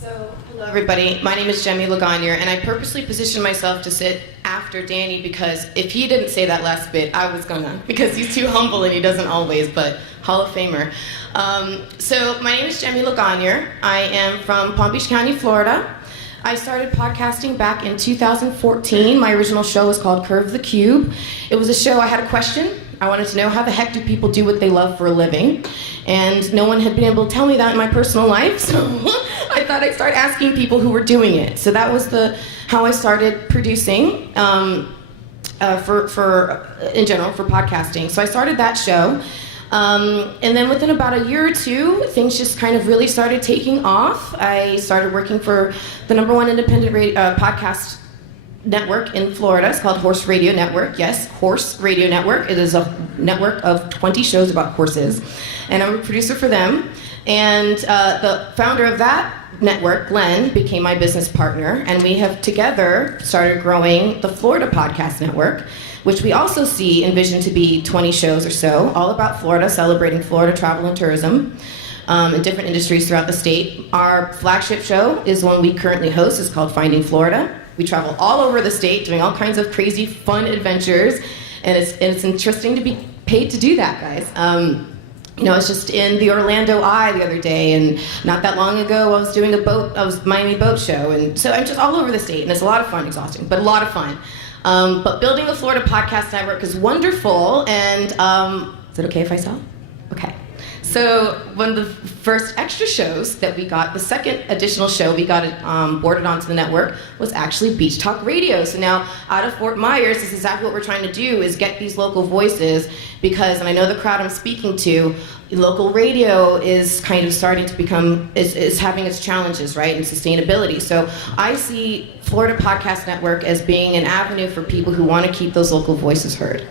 Hello everybody, my name is Jaime LOVED, and I purposely positioned myself to sit after Danny because if he didn't say that last bit, I was gonna, because he's too humble and he doesn't always, but Hall of Famer. So my name is Jaime LOVED. I am from Palm Beach County, Florida. I started podcasting back in 2014. My original show was called Curve the Cube. It was a show, I had a question. I wanted to know how the heck do people do what they love for a living? And no one had been able to tell me that in my personal life, so I thought I'd start asking people who were doing it. So that was how I started producing in general for podcasting. So I started that show. And then within about a year or two, things just kind of really started taking off. I started working for the #1 independent podcast network in Florida. It's called Horse Radio Network. Yes, Horse Radio Network. It is a network of 20 shows about horses. And I'm a producer for them. And the founder of that network, Glenn, became my business partner. And we have together started growing the Florida Podcast Network, which we also envision to be 20 shows or so, all about Florida, celebrating Florida travel and tourism in different industries throughout the state. Our flagship show is one we currently host. It's called Finding Florida. We travel all over the state doing all kinds of crazy, fun adventures, and it's interesting to be paid to do that, guys. I was just in the Orlando Eye the other day, and not that long ago I was doing Miami Boat Show, and so I'm just all over the state, and it's a lot of fun, exhausting, but a lot of fun. But building the Florida Podcast Network is wonderful, and is it okay if I stop? Okay. So one of the first extra shows that we got, the second additional show we got boarded onto the network, was actually Beach Talk Radio. So now out of Fort Myers, this is exactly what we're trying to do, is get these local voices, because, and I know the crowd I'm speaking to, local radio is kind of starting to become, is having its challenges, right, and sustainability. So I see Florida Podcast Network as being an avenue for people who want to keep those local voices heard.